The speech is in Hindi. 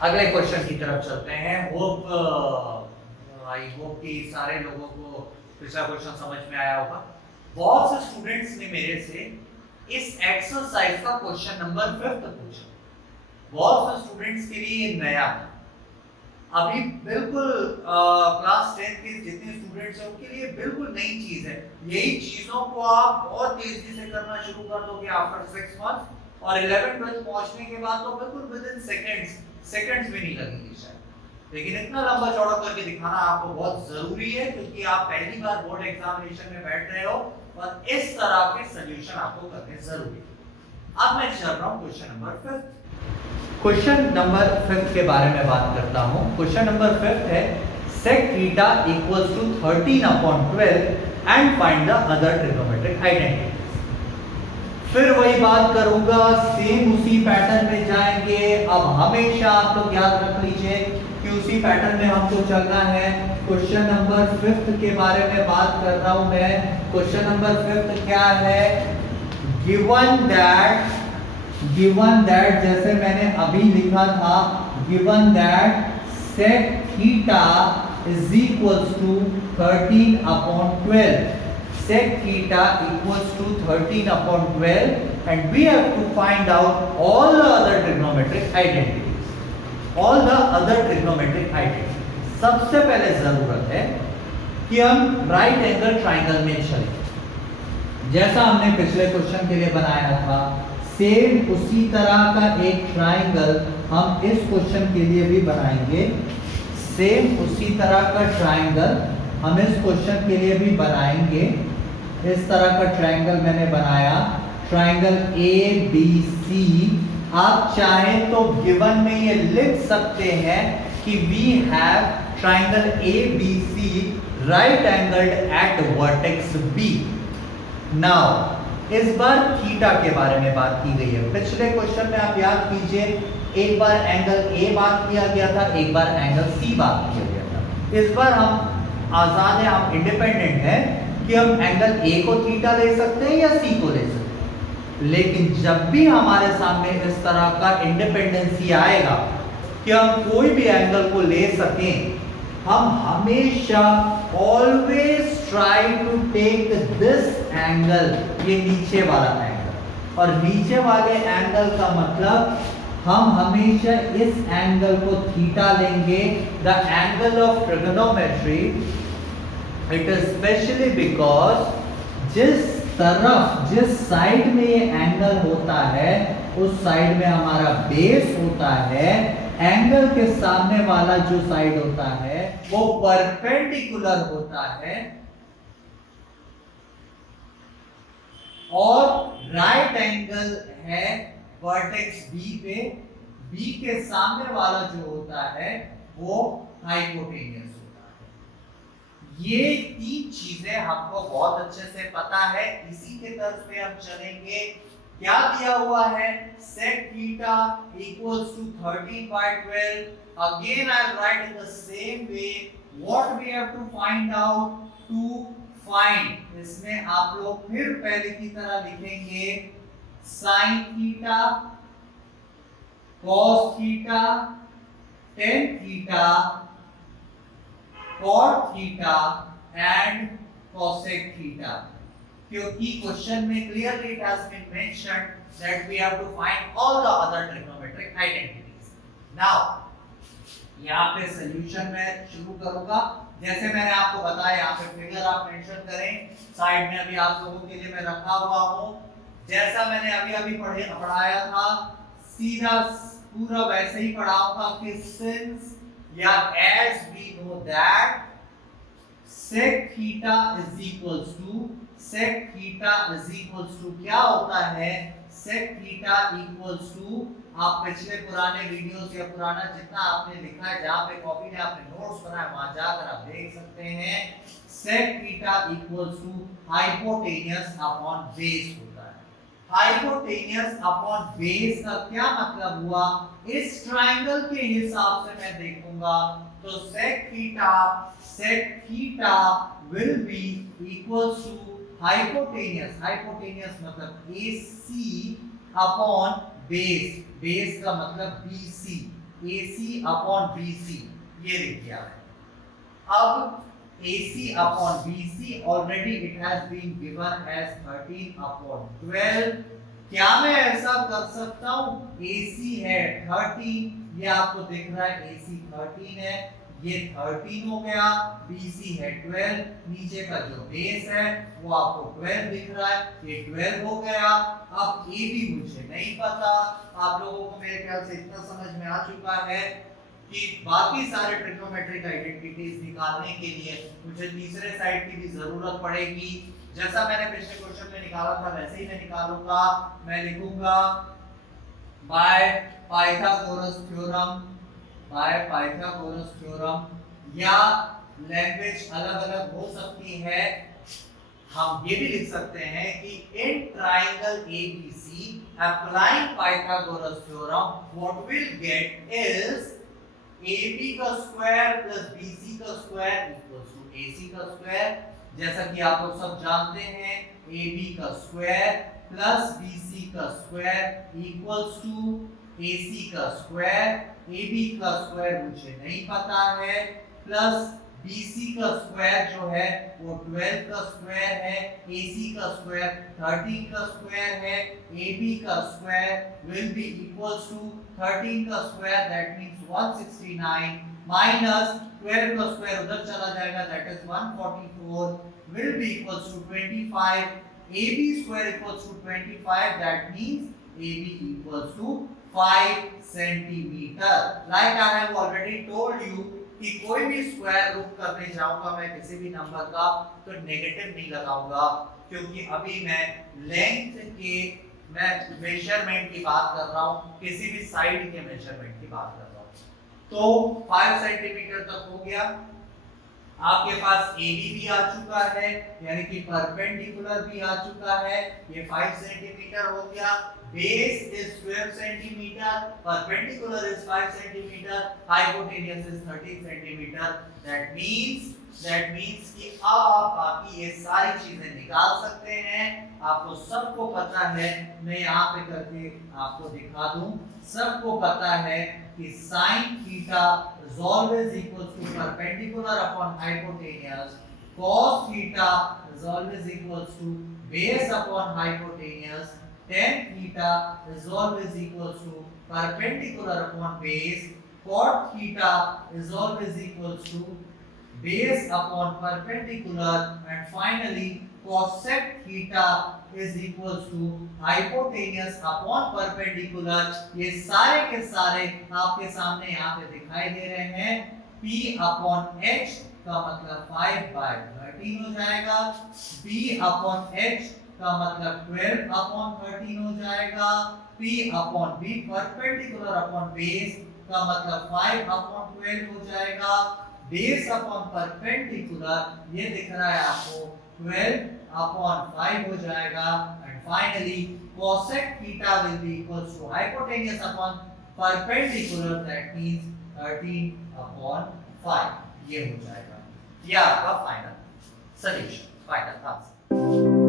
अगले क्वेश्चन की तरफ चलते हैं। आई होप कि सारे लोगों को पिछला क्वेश्चन समझ में आया होगा। बहुत से स्टूडेंट्स ने मेरे से इस एक्सरसाइज का क्वेश्चन नंबर 5 पूछा। बहुत से स्टूडेंट्स के लिए ये नया है। अभी बिल्कुल क्लास 10 के जितने स्टूडेंट्स हैं उनके लिए बिल्कुल नई चीज है। यही चीजों को आप बहुत तेजी से करना शुरू कर दोगे आफ्टर 6 मंथ्स, और 11 12 पहुंचने के बाद तो बिल्कुल विद इन सेकंड्स भी नहीं लगेंगे शायद। लेकिन इतना लंबा चौड़ा करके दिखाना आपको बहुत जरूरी है, क्योंकि आप पहली बार बोर्ड एग्जामिनेशन में बैठ रहे हो और इस तरह के सॉल्यूशन आपको करने जरूरी है। अब मैं चल रहा हूं क्वेश्चन नंबर 5। क्वेश्चन नंबर 5 के बारे में बात करता हूं। क्वेश्चन नंबर 5 है sec theta equals to 13/12 and find the other trigonometric identities। फिर वही बात करूंगा, सेम उसी पैटर्न में जाएंगे। अब हमेशा आप लोग याद रख लीजिए कि उसी पैटर्न में हमको चलना है। क्वेश्चन नंबर 5 के बारे में बात कर रहा हूं मैं। क्वेश्चन नंबर 5 क्या है? गिवन दैट जैसे मैंने अभी लिखा था, given that sec theta is equals to 13/12। sec theta equals to 13/12 and we have to find out all the other trigonometric identities। all the other trigonometric identities। सबसे पहले जरूरत है कि हम राइट एंगल ट्राइंगल में चलें, जैसा हमने पिछले क्वेश्चन के लिए बनाया था। सेम उसी तरह का एक ट्राइंगल हम इस क्वेश्चन के लिए भी बनाएंगे। सेम उसी तरह का ट्राइंगल हम इस क्वेश्चन के लिए भी बनाएंगे। इस तरह का ट्राइंगल मैंने बनाया, ट्राइंगल ABC। आप चाहें तो गिवन में ये लिख सकते हैं कि we have triangle ABC right angled at vertex B। Now इस बार थीटा के बारे में बात की गई है। पिछले क्वेश्चन में आप याद कीजिए, एक बार एंगल A बात किया गया था, एक बार एंगल C बात किया गया था। इस बार हम आजाद हैं, हम इंडिपेंडेंट हैं कि हम एंगल A को थीटा ले सकते हैं या C को ले सकते हैं। लेकिन जब भी हमारे सामने इस तरह का इंडिपेंडेंसी आएगा कि हम कोई भी एंगल को ले सकें, हम हमेशा always try to take this angle, ये नीचे वाला एंगल। और नीचे वाले एंगल का मतलब हम हमेशा इस एंगल को थीटा लेंगे। The angle of trigonometry, it is specially because जिस तरफ, जिस साइड में ये एंगल होता है उस साइड में हमारा बेस होता है। एंगल के सामने वाला जो साइड होता है वो परपेंडिकुलर होता है, और राइट एंगल है वर्टेक्स B पे। B के सामने वाला जो होता है वो हाइपोटेन्यूस होता है। ये तीन चीजें हमको बहुत अच्छे से पता है, इसी के तर्ज पे हम चलेंगे। क्या दिया हुआ है? sec theta equals to 13/12। again I'll write in the same way what we have to find out to find। इसमें आप लोग फिर पहले की तरह लिखेंगे sin theta, cos theta, tan theta, cot theta and cosec theta। क्योंकि क्वेश्चन में clearly it has been mentioned that we have to find all the other trigonometric identities. Now यहां पे सॉल्यूशन मैं शुरू करूंगा। जैसे मैंने आपको बताया, यहां पे फिगर आप मेंशन करें, साइड में अभी आप लोगों के लिए मैं रखा हुआ हूं। जैसा मैंने अभी पढ़ाया था, सीधा पूरा वैसे ही पढ़ाऊंगा कि सिंस या as we know that sec theta is equals to, sec theta is equals to क्या होता है? sec theta equals to, आप पिछले पुराने वीडियोस या पुराना जितना आपने लिखा है, जहां पे कॉपी में आपने नोट्स बनाए वहां जाकर आप देख सकते हैं। sec theta equals to hypotenuse upon base होता है। हाइपोटेनियस अपॉन बेस का क्या मतलब हुआ? इस ट्रायंगल के हिसाब से मैं देखूंगा तो sec theta will be equals to hypotenuse, hypotenuse मतलब AC अपॉन बेस, बेस का मतलब BC। AC अपॉन BC ये लिख दिया है। अब AC upon BC already it has been given as 13 upon 12। क्या मैं ऐसा कर सकता हूँ? AC है 13, ये आपको दिख रहा है AC 13 है, ये 13 हो गया, BC है 12, नीचे का जो बेस है वो आपको 12 दिख रहा है, ये 12 हो गया। अब AB मुझे नहीं पता, आप लोगों को मेरे ख्याल से इतना समझ में आ चुका है कि बाकी सारे ट्रिग्नोमेट्रिक आइडेंटिटीज निकालने के लिए मुझे तीसरे साइड की भी जरूरत पड़ेगी। जैसा मैंने पिछले क्वेश्चन में निकाला था वैसे ही मैं निकालूंगा। मैं लिखूंगा बाय पाइथागोरस थ्योरम, या लैंग्वेज अलग-अलग हो सकती है। हम ये भी लिख सकते हैं कि in triangle ABC applying Pythagoras theorem what we'll get is AB का स्क्वायर प्लस BC का स्क्वायर इक्वल्स टू AC का स्क्वायर। जैसा कि आप लोग सब जानते हैं AB का स्क्वायर प्लस BC का स्क्वायर इक्वल्स टू AC का स्क्वायर। AB का स्क्वायर मुझे नहीं पता है, प्लस BC का स्क्वायर जो है वो 12 का स्क्वायर है, AC का स्क्वायर 13 का स्क्वायर है, AB का square will be equals to 13 का स्क्वायर that means 169 minus 12 का स्क्वायर उधर चला जाएगा that is 144 will be equals to 25। AB square equals to 25 that means AB equals to 5 centimeter। Like I have already told you कि कोई भी स्क्वायर रूट करने जाऊंगा मैं किसी भी नंबर का तो नेगेटिव नहीं लगाऊंगा, क्योंकि अभी मैं लेंथ के मैं मेजरमेंट की बात कर रहा हूं, किसी भी साइड के मेजरमेंट की बात कर रहा हूं। तो 5 सेंटीमीटर तक हो गया। आपके पास AB भी आ चुका है, यानी कि परपेंडिकुलर भी आ चुका है, ये 5 सेंटीमीटर हो गया। Base is 12 centimeter, perpendicular is 5 centimeter, hypotenuse is 13 centimeter। That means कि अब आप बाकी ये सारी चीजें निकाल सकते हैं। आपको सबको पता है, मैं यहाँ पे करके आपको दिखा दूं, सबको पता है कि sin theta is always equals to perpendicular upon hypotenuse, cos theta is always equals to base upon hypotenuse, tan theta is always equals to perpendicular upon base, cot theta is always equals to base upon perpendicular, and finally cosec theta is equals to hypotenuse upon perpendicular। ये सारे के सारे आपके सामने यहाँ पे दिखाई दे रहे हैं। P upon H का मतलब 5/13 हो जाएगा, B upon H का मतलब 12/13 हो जाएगा, P upon B perpendicular upon base का मतलब 5/12 हो जाएगा, बेस अपॉन परपेंडिकुलर ये दिख रहा है आपको 12/5 हो जाएगा, and finally cosec theta will be equals to hypotenuse upon perpendicular that means 13/5 ये हो जाएगा। ये आपका फाइनल सॉल्यूशन, फाइनल आंसर।